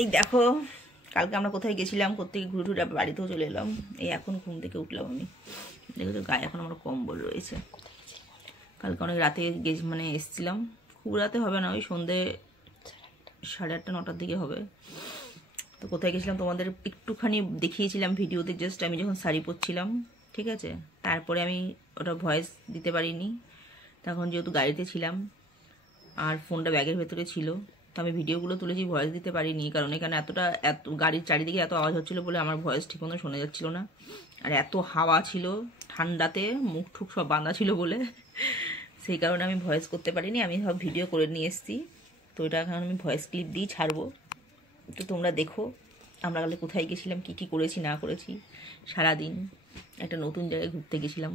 এই দেখো কালকে আমরা কোথায় গেছিলাম, কোথেকে ঘুরে ঘুরে বাড়িতেও চলে এলাম। এই এখন ঘুম থেকে উঠলাম আমি। দেখেছো গায়ে এখন আমার কম্বল রয়েছে। কালকে অনেক রাতে মানে এসছিলাম, খুব রাতে হবে না, ওই সন্ধে 8:30 9টার দিকে হবে। তো কোথায় গেছিলাম তোমাদের একটুখানি দেখিয়েছিলাম ভিডিওতে, জাস্ট আমি যখন শাড়ি পরছিলাম, ঠিক আছে। তারপরে আমি ওটা ভয়েস দিতে পারিনি, তখন যেহেতু গাড়িতে ছিলাম আর ফোনটা ব্যাগের ভেতরে ছিল, তো আমি ভিডিওগুলো তুলেছি, ভয়েস দিতে পারিনি। কারণ এখানে এত গাড়ির চারিদিকে এত আওয়াজ হচ্ছিলো বলে আমার ভয়েস ঠিক মতো শোনা যাচ্ছিল না। আর এত হাওয়া ছিল, ঠান্ডাতে মুখ ঠুক সব বাঁধা ছিল বলে সেই কারণে আমি ভয়েস করতে পারিনি। আমি সব ভিডিও করে নিয়ে এসেছি, তো এটা এখন আমি ভয়েস ক্লিপ দিয়ে ছাড়বো। তো তোমরা দেখো আমরা কালে কোথায় গেছিলাম, কি কি করেছি না করেছি সারাদিন। একটা নতুন জায়গায় ঘুরতে গেছিলাম।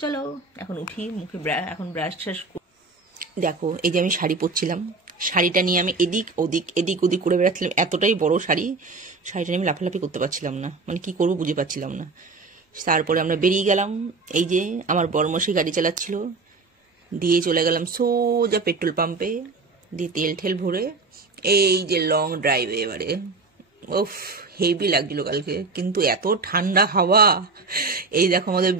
চলো এখন উঠি, মুখে এখন ব্রাশ ট্রাশ। দেখো এই যে আমি শাড়ি পরছিলাম, শাড়িটা নিয়ে আমি এদিক ওদিক করে বেড়াচ্ছিলাম। এতটাই বড় শাড়িটা নিয়ে আমি লাফালাফি করতে পারছিলাম না, মানে কি করবো বুঝে পাচ্ছিলাম না। তারপরে আমরা বেরিয়ে গেলাম। এই যে আমার বরমশাই গাড়ি চালাচ্ছিল, দিয়ে চলে গেলাম সোজা পেট্রোল পাম্পে, দিয়ে তেল ঠেল ভরে এই যে লং ড্রাইভে। এবারে ওফ হেভি লাগছিল কালকে, কিন্তু এত ঠান্ডা হাওয়া। এই দেখো আমাদের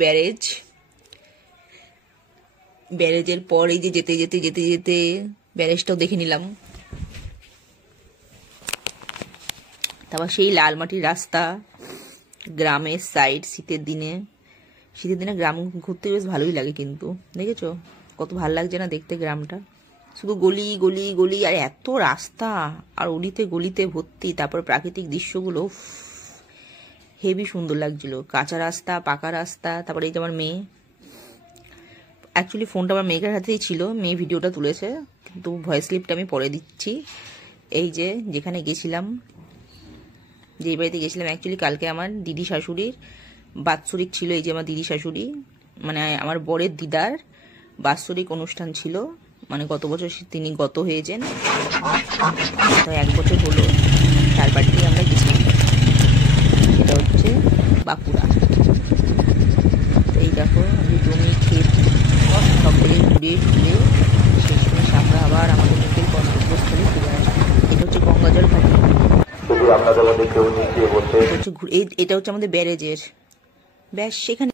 ব্যারেজের পর এই যে যেতে যেতে যেতে যেতে ব্যারেজটাও দেখে নিলাম। তারপর সেই লাল মাটির রাস্তা, গ্রামের সাইড। শীতের দিনে গ্রাম ঘুরতে বেশ ভালোই লাগে, কিন্তু দেখেছো কত ভালো লাগছে না দেখতে গ্রামটা। শুধু গলি গলি গলি আর এত রাস্তা, আর অলিতে গলিতে ভর্তি। তারপর প্রাকৃতিক দৃশ্যগুলো হেভি সুন্দর লাগছিল, কাঁচা রাস্তা, পাকা রাস্তা। তারপরে এই যে আমার মেয়ে, অ্যাকচুয়ালি ফোনটা আমার মেয়ের হাতেই ছিল, মেয়ে ভিডিওটা তুলেছে, কিন্তু ভয়েস ক্লিপটা আমি পরে দিচ্ছি। এই যে যেখানে গেছিলাম, যেই বাড়িতে গেছিলাম, অ্যাকচুয়ালি কালকে আমার দিদি শাশুড়ির বাৎসরিক ছিল। এই যে আমার দিদি শাশুড়ি, মানে আমার বরের দিদার বাৎসরিক অনুষ্ঠান ছিল, মানে গত বছর তিনি গত হয়েছেন, তো 1 বছর হলো। তার বাড়িতেই আমরা গেছিলাম, সেটা হচ্ছে বাঁকুড়া। এই দেখো আমি জমি ক্ষেত সব থেকে ঘুরে ঘুরে শেষমেশ আমরা আবার আমাদের নিজের গন্তব্যস্থলে ফিরে আসি। এটা হচ্ছে গঙ্গাজল ঘাটি। এটা হচ্ছে আমাদের ব্যারেজের ব্যাস সেখানে।